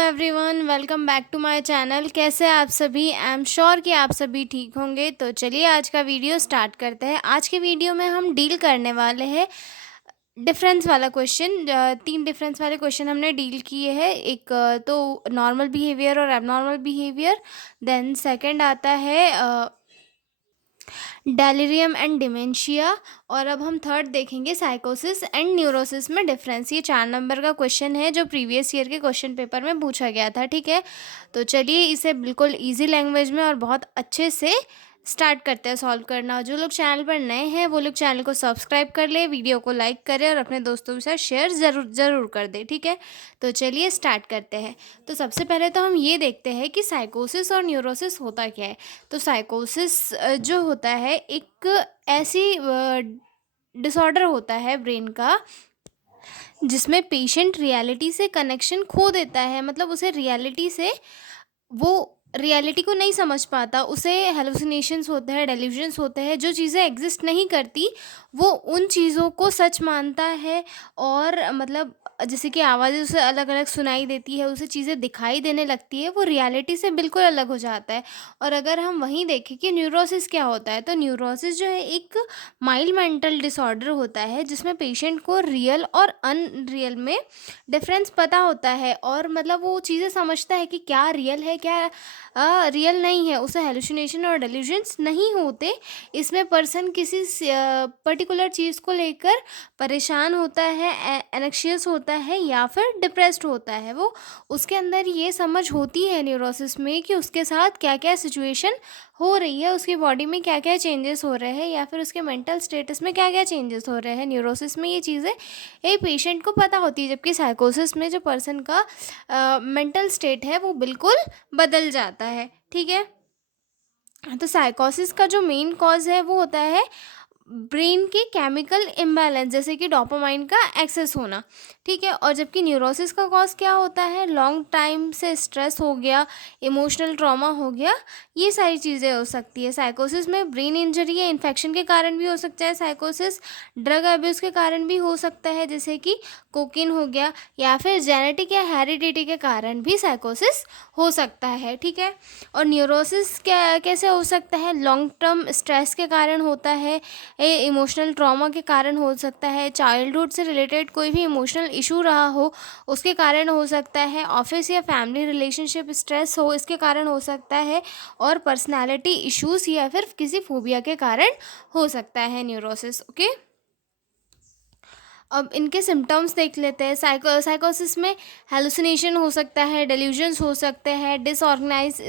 Everyone, welcome back to my channel. कैसे हैं आप सभी? आई एम श्योर कि आप सभी ठीक होंगे। तो चलिए आज का वीडियो स्टार्ट करते हैं। आज के वीडियो में हम डील करने वाले हैं डिफरेंस वाला क्वेश्चन। 3 डिफरेंस वाले क्वेश्चन हमने डील किए हैं। एक तो नॉर्मल बिहेवियर और एबनॉर्मल बिहेवियर, देन सेकंड आता है डेलिरियम एंड डिमेंशिया, और अब हम थर्ड देखेंगे साइकोसिस एंड न्यूरोसिस में डिफरेंस। ये 4 नंबर का क्वेश्चन है जो प्रीवियस ईयर के क्वेश्चन पेपर में पूछा गया था। ठीक है, तो चलिए इसे बिल्कुल इजी लैंग्वेज में और बहुत अच्छे से स्टार्ट करते हैं सॉल्व करना। जो लोग चैनल पर नए हैं वो लोग चैनल को सब्सक्राइब कर ले, वीडियो को लाइक करें और अपने दोस्तों के साथ शेयर ज़रूर कर दें। ठीक है, तो चलिए स्टार्ट करते हैं। तो सबसे पहले तो हम ये देखते हैं कि साइकोसिस और न्यूरोसिस होता क्या है। तो साइकोसिस जो होता है एक ऐसी डिसऑर्डर होता है ब्रेन का जिसमें पेशेंट रियलिटी से कनेक्शन खो देता है। मतलब उसे रियलिटी से वो रियलिटी को नहीं समझ पाता, उसे हेलुसिनेशंस होते हैं, डेल्यूजन्स होते हैं। जो चीज़ें एग्जिस्ट नहीं करती वो उन चीज़ों को सच मानता है, और मतलब जैसे कि आवाज़ें उसे अलग अलग सुनाई देती है, उसे चीज़ें दिखाई देने लगती है, वो रियलिटी से बिल्कुल अलग हो जाता है। और अगर हम वहीं देखें कि न्यूरोसिस क्या होता है, तो न्यूरोसिस जो है एक माइल्ड मेंटल डिसऑर्डर होता है जिसमें पेशेंट को रियल और अनरियल में डिफरेंस पता होता है, और मतलब वो चीज़ें समझता है कि क्या रियल है क्या रियल नहीं है। उसे हेलुसिनेशन और डेल्यूजन्स नहीं होते। इसमें पर्सन किसी पर्टिकुलर चीज़ को लेकर परेशान होता है, एनक्शियस होता है या फिर डिप्रेस्ड होता है। वो उसके अंदर ये समझ होती है न्यूरोसिस में कि उसके साथ क्या क्या सिचुएशन हो रही है, उसकी बॉडी में क्या क्या चेंजेस हो रहे हैं, या फिर उसके मेंटल स्टेटस में क्या क्या चेंजेस हो रहे हैं। न्यूरोसिस में ये चीज़ें एक पेशेंट को पता होती है, जबकि साइकोसिस में जो पर्सन का मेंटल स्टेट है वो बिल्कुल बदल जाता है। ठीक है, तो साइकोसिस का जो मेन कॉज है वो होता है ब्रेन के केमिकल इम्बैलेंस, जैसे कि डोपामाइन का एक्सेस होना। ठीक है, और जबकि न्यूरोसिस का कॉज क्या होता है, लॉन्ग टाइम से स्ट्रेस हो गया, इमोशनल ट्रॉमा हो गया, ये सारी चीज़ें हो सकती है। साइकोसिस में ब्रेन इंजरी या इन्फेक्शन के कारण भी हो सकता है। साइकोसिस ड्रग अब्यूज़ के कारण भी हो सकता है, जैसे कि कोकीन हो गया, या फिर जेनेटिक या हेरिडिटी के कारण भी साइकोसिस हो सकता है। ठीक है, और न्यूरोसिस क्या कैसे हो सकता है, लॉन्ग टर्म स्ट्रेस के कारण होता है, इमोशनल ट्रॉमा के कारण हो सकता है, चाइल्डहुड से रिलेटेड कोई भी इमोशनल इशू रहा हो उसके कारण हो सकता है, ऑफिस या फैमिली रिलेशनशिप स्ट्रेस हो इसके कारण हो सकता है, और पर्सनालिटी इश्यूज या फिर किसी फोबिया के कारण हो सकता है न्यूरोसिस। ओके, अब इनके सिम्टम्स देख लेते हैं। साइकोसिस में हेलुसिनेशन हो सकता है, डेल्यूजन्स हो सकते हैं, डिसऑर्गेनाइज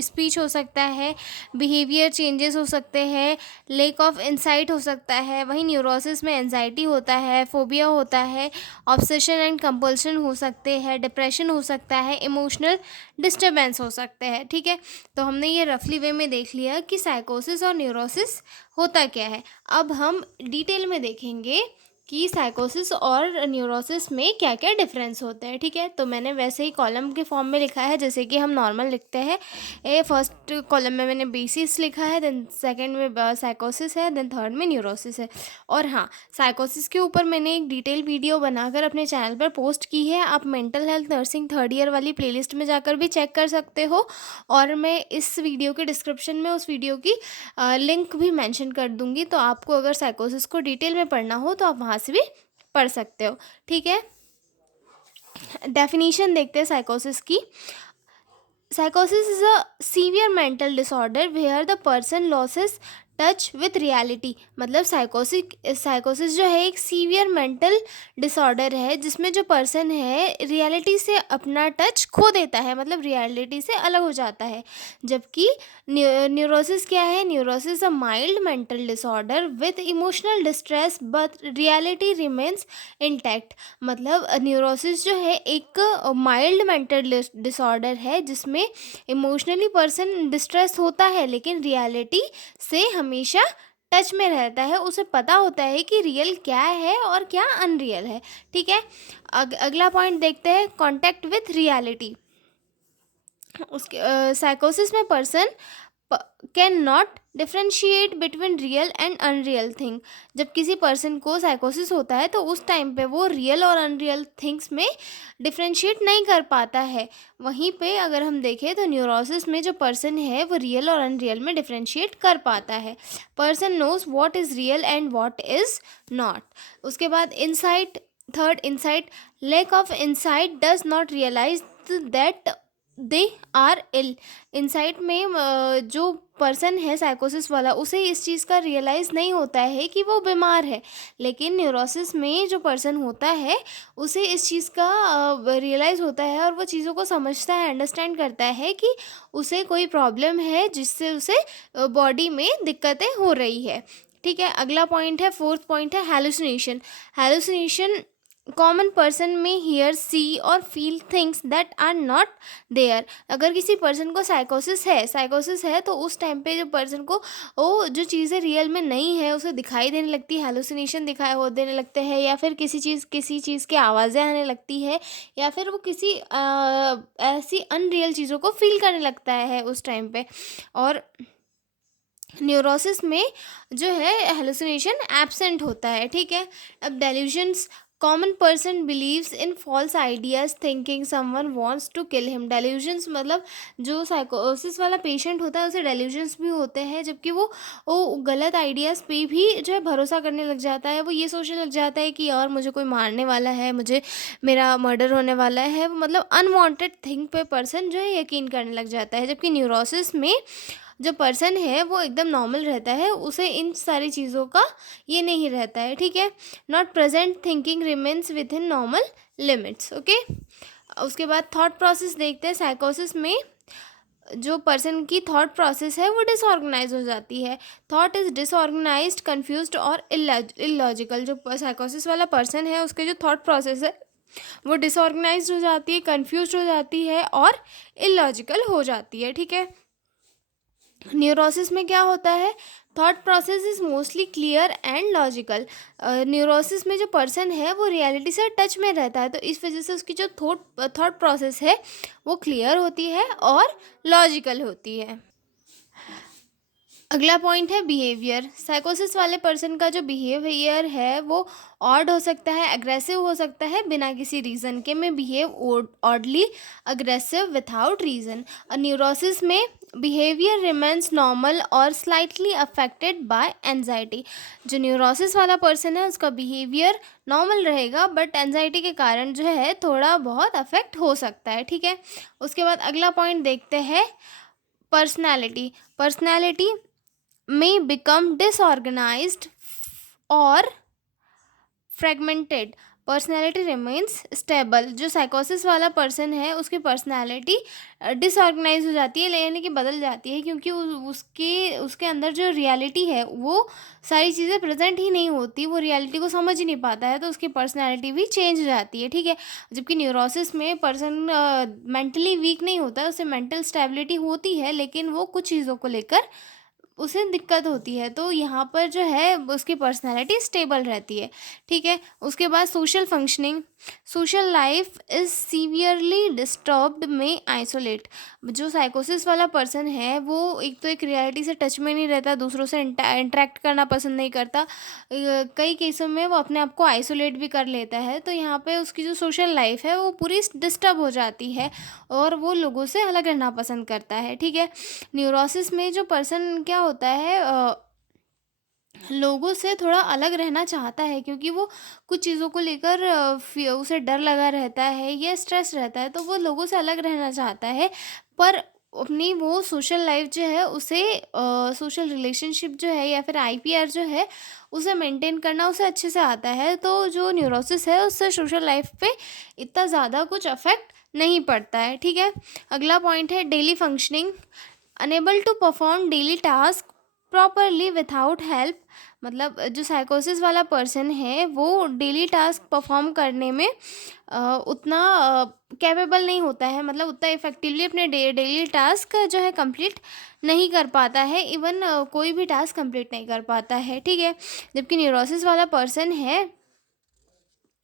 स्पीच हो सकता है, बिहेवियर चेंजेस हो सकते हैं, लेक ऑफ इंसाइट हो सकता है। वहीं न्यूरोसिस में एंजाइटी होता है, फोबिया होता है, ऑब्सेशन एंड कंपल्शन हो सकते हैं, डिप्रेशन हो सकता है, इमोशनल डिस्टर्बेंस हो सकते हैं। ठीक है, तो हमने ये रफली वे में देख लिया कि साइकोसिस और न्यूरोसिस होता क्या है। अब हम डिटेल में देखेंगे कि साइकोसिस और न्यूरोसिस में क्या क्या डिफरेंस होते हैं। ठीक है, तो मैंने वैसे ही कॉलम के फॉर्म में लिखा है जैसे कि हम नॉर्मल लिखते हैं। फर्स्ट कॉलम में मैंने बेसिस लिखा है, देन सेकंड में साइकोसिस है, देन थर्ड में न्यूरोसिस है। और हाँ, साइकोसिस के ऊपर मैंने एक डिटेल वीडियो बनाकर अपने चैनल पर पोस्ट की है। आप mental health nursing third year वाली प्लेलिस्ट में जाकर भी चेक कर सकते हो, और मैं इस वीडियो के डिस्क्रिप्शन में उस वीडियो की लिंक भी मेंशन कर दूंगी। तो आपको अगर साइकोसिस को डिटेल में पढ़ना हो तो आप वहाँ से भी पढ़ सकते हो। ठीक है, डेफिनेशन देखते हैं साइकोसिस की। साइकोसिस is a severe mental disorder where the person losses touch with reality. मतलब साइकोसिस जो है एक सीवियर मेंटल डिसऑर्डर है जिसमें जो पर्सन है रियलिटी से अपना टच खो देता है, मतलब रियलिटी से अलग हो जाता है। जबकि न्यूरोसिस क्या है, neurosis a mild mental disorder with emotional distress but reality remains intact. मतलब न्यूरोसिस जो है एक माइल्ड मेंटल डिसऑर्डर है जिसमें इमोशनली पर्सन डिस्ट्रेस होता है लेकिन रियलिटी से हमेशा टच में रहता है, उसे पता होता है कि रियल क्या है और क्या अनरियल है। ठीक है, अगला पॉइंट देखते हैं, कांटेक्ट विथ रियलिटी। उसके साइकोसिस में person can not differentiate between real and unreal thing. जब किसी पर्सन को साइकोसिस होता है तो उस टाइम पे वो रियल और अनरियल थिंग्स में डिफ्रेंशिएट नहीं कर पाता है। वहीं पे अगर हम देखें तो न्यूरोसिस में जो पर्सन है वो रियल और अनरियल में डिफ्रेंशिएट कर पाता है। Person knows what is real and what is not. उसके बाद insight, third insight, lack of insight does not realize that they are ill. Insight में जो पर्सन है साइकोसिस वाला उसे इस चीज़ का रियलाइज़ नहीं होता है कि वो बीमार है, लेकिन न्यूरोसिस में जो पर्सन होता है उसे इस चीज़ का रियलाइज़ होता है और वो चीज़ों को समझता है, अंडरस्टैंड करता है कि उसे कोई प्रॉब्लम है जिससे उसे बॉडी में दिक्कतें हो रही है। ठीक है, अगला पॉइंट है, फोर्थ पॉइंट है हेलुसिनेशन। हेलुसिनेशन, कॉमन पर्सन में हियर, सी और feel things that are not there. अगर किसी पर्सन को साइकोसिस है तो उस टाइम पे जो पर्सन को वो जो चीज़ें रियल में नहीं है उसे दिखाई देने लगती है, हेलुसिनेशन दिखाई हो देने लगते हैं, या फिर किसी चीज़ की आवाज़ें आने लगती है, या फिर वो किसी ऐसी अनरियल चीज़ों को फील करने लगता है उस टाइम पे। और न्यूरोसिस में जो है हेलुसिनेशन एब्सेंट होता है। ठीक है, अब delusions, common person believes in false ideas thinking someone wants to kill him. Delusions मतलब जो साइकोसिस वाला पेशेंट होता है उसे डेल्यूजन्स भी होते हैं, जबकि वो गलत आइडियाज़ पे भी जो है भरोसा करने लग जाता है। वो ये सोचने लग जाता है कि यार मुझे कोई मारने वाला है, मुझे मेरा मर्डर होने वाला है। मतलब अनवांटेड थिंग पे पर्सन जो है यकीन करने लग जाता है, जबकि न्यूरोसिस में जो पर्सन है वो एकदम नॉर्मल रहता है, उसे इन सारी चीज़ों का ये नहीं रहता है। ठीक है, not present thinking remains with in normal limits. Okay, उसके बाद थॉट प्रोसेस देखते हैं। साइकोसिस में जो पर्सन की थॉट प्रोसेस है वो डिसऑर्गेनाइज हो जाती है। थॉट इज़ डिसऑर्गेनाइज्ड, कन्फ्यूज्ड और इलॉजिकल। जो साइकोसिस वाला पर्सन है उसके जो थॉट प्रोसेस है वो डिसऑर्गेनाइज्ड हो जाती है, कन्फ्यूज्ड हो जाती है और इलॉजिकल हो जाती है। ठीक है, न्यूरोसिस में क्या होता है, thought process is mostly clear and logical. Neurosis में जो पर्सन है वो रियलिटी से टच में रहता है, तो इस वजह से उसकी जो थॉट प्रोसेस है वो क्लियर होती है और लॉजिकल होती है। अगला पॉइंट है बिहेवियर। साइकोसिस वाले पर्सन का जो बिहेवियर है वो ऑड हो सकता है, एग्रेसिव हो सकता है बिना किसी रीज़न के। में behave oddly aggressive without reason. और न्यूरोसिस में बिहेवियर रिमेन्स नॉर्मल और स्लाइटली अफेक्टेड बाय एनजाइटी। जो न्यूरोसिस वाला पर्सन है उसका बिहेवियर नॉर्मल रहेगा, बट एनजाइटी के कारण जो है थोड़ा बहुत अफेक्ट हो सकता है। ठीक है, उसके बाद अगला पॉइंट देखते हैं personality may become disorganized or fragmented. Personality remains stable. जो साइकोसिस वाला पर्सन है उसकी पर्सनैलिटी डिसऑर्गेनाइज हो जाती है, यानी कि बदल जाती है, क्योंकि उसके अंदर जो रियलिटी है वो सारी चीज़ें प्रेजेंट ही नहीं होती, वो रियलिटी को समझ ही नहीं पाता है, तो उसकी पर्सनैलिटी भी चेंज हो जाती है। ठीक है, जबकि न्यूरोसिस में पर्सन मेंटली वीक नहीं होता, उसे मेंटल स्टेबिलिटी होती है, लेकिन वो कुछ चीज़ों को लेकर उसे दिक्कत होती है, तो यहाँ पर जो है उसकी पर्सनैलिटी स्टेबल रहती है। ठीक है, उसके बाद social functioning, social life is severely disturbed में आइसोलेट। जो साइकोसिस वाला पर्सन है वो एक तो एक रियलिटी से टच में नहीं रहता, दूसरों से इंटरेक्ट करना पसंद नहीं करता, कई केसों में वो अपने आप को आइसोलेट भी कर लेता है, तो यहाँ पे उसकी जो सोशल लाइफ है वो पूरी डिस्टर्ब हो जाती है और वो लोगों से अलग रहना पसंद करता है। ठीक है, न्यूरोसिस में जो पर्सन क्या होता है लोगों से थोड़ा अलग रहना चाहता है, क्योंकि वो कुछ चीज़ों को लेकर उसे डर लगा रहता है या स्ट्रेस रहता है, तो वो लोगों से अलग रहना चाहता है, पर अपनी वो सोशल लाइफ जो है उसे सोशल रिलेशनशिप जो है या फिर आईपीआर जो है उसे मेंटेन करना उसे अच्छे से आता है, तो जो न्यूरोसिस है उससे सोशल लाइफ पे इतना ज़्यादा कुछ अफेक्ट नहीं पड़ता है। ठीक है, अगला पॉइंट है daily functioning, unable to perform daily task properly without help. मतलब जो साइकोसिस वाला पर्सन है वो डेली टास्क परफॉर्म करने में उतना कैपेबल नहीं होता है, मतलब उतना इफेक्टिवली अपने डेली टास्क जो है कंप्लीट नहीं कर पाता है, इवन कोई भी टास्क कंप्लीट नहीं कर पाता है। ठीक है, जबकि न्यूरोसिस वाला पर्सन है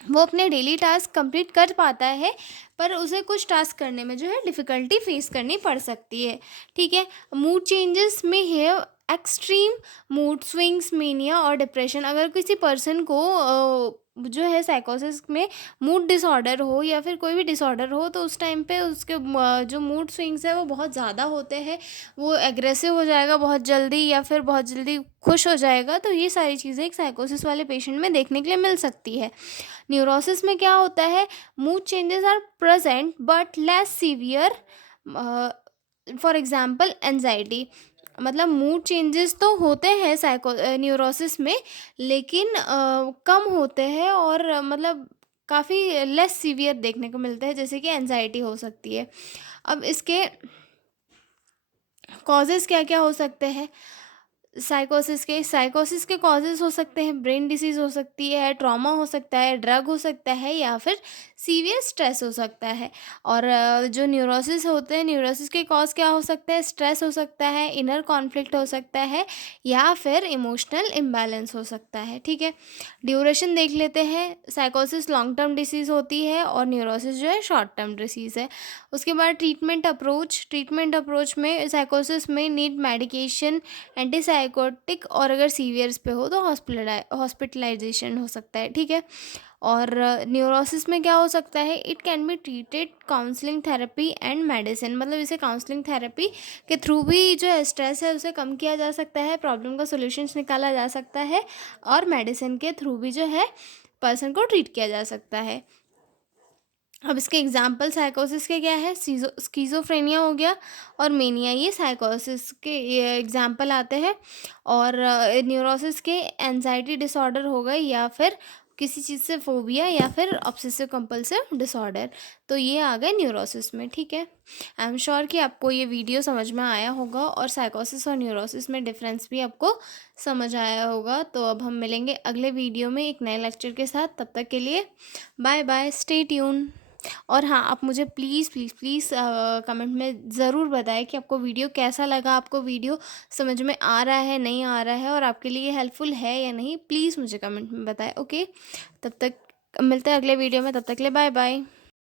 वो अपने डेली टास्क कंप्लीट कर पाता है, पर उसे कुछ टास्क करने में जो है डिफ़िकल्टी फेस करनी पड़ सकती है, ठीक है। मूड चेंजेस में है एक्सट्रीम मूड स्विंग्स, मेनिया और डिप्रेशन। अगर किसी पर्सन को जो है साइकोसिस में मूड डिसऑर्डर हो या फिर कोई भी डिसऑर्डर हो, तो उस टाइम पे उसके जो मूड स्विंग्स है वो बहुत ज़्यादा होते हैं, वो एग्रेसिव हो जाएगा बहुत जल्दी या फिर बहुत जल्दी खुश हो जाएगा। तो ये सारी चीज़ें एक साइकोसिस वाले पेशेंट में देखने के लिए मिल सकती है। न्यूरोसिस में क्या होता है, mood changes are present but less severe. For example anxiety, मतलब मूड चेंजेस तो होते हैं न्यूरोसिस में, लेकिन कम होते हैं और मतलब काफ़ी लेस सीवियर देखने को मिलते हैं, जैसे कि एंजाइटी हो सकती है। अब इसके कॉजेज़ क्या क्या हो सकते हैं साइकोसिस के कॉजेज़ हो सकते हैं, ब्रेन डिसीज़ हो सकती है, ट्रॉमा हो सकता है, ड्रग हो सकता है या फिर सीवियर स्ट्रेस हो सकता है। और जो न्यूरोसिस होते हैं, न्यूरोसिस के कॉज क्या हो सकते हैं, स्ट्रेस हो सकता है, इनर कॉन्फ्लिक्ट हो सकता है या फिर इमोशनल इम्बैलेंस हो सकता है, ठीक है। ड्यूरेशन देख लेते हैं, साइकोसिस लॉन्ग टर्म डिसीज़ होती है और न्यूरोसिस जो है शॉर्ट टर्म डिसीज़ है। उसके बाद ट्रीटमेंट अप्रोच में साइकोसिस में नीड मेडिकेशन, एंटीसाइकोटिक, और अगर सीवियर्स पे हो तो हॉस्पिटलाइजेशन हो सकता है, ठीक है। और न्यूरोसिस में क्या हो सकता है, it can be treated counselling therapy and medicine, मतलब इसे काउंसलिंग थेरेपी के थ्रू भी जो है स्ट्रेस है उसे कम किया जा सकता है, प्रॉब्लम का सोल्यूशंस निकाला जा सकता है, और मेडिसिन के थ्रू भी जो है पर्सन को ट्रीट किया जा सकता है। अब इसके एग्जाम्पल साइकोसिस के क्या है, स्कीज़ोफ्रेनिया हो गया और मेनिया, ये साइकोसिस के ये एग्जाम्पल आते हैं। और न्यूरोसिस के एंजाइटी डिसऑर्डर हो गए या फिर किसी चीज़ से फोबिया या फिर ऑब्सेसिव कंपल्सिव डिसऑर्डर, तो ये आ गए न्यूरोसिस में, ठीक है। आई एम श्योर कि आपको ये वीडियो समझ में आया होगा और साइकोसिस और न्यूरोसिस में डिफरेंस भी आपको समझ आया होगा। तो अब हम मिलेंगे अगले वीडियो में एक नए लेक्चर के साथ, तब तक के लिए बाय बाय, स्टे ट्यून। और हाँ, आप मुझे प्लीज़ प्लीज़ प्लीज़ कमेंट में ज़रूर बताएं कि आपको वीडियो कैसा लगा, आपको वीडियो समझ में आ रहा है, नहीं आ रहा है, और आपके लिए हेल्पफुल है या नहीं, प्लीज़ मुझे कमेंट में बताएं, ओके। तब तक मिलते हैं अगले वीडियो में, तब तक के लिए बाय बाय।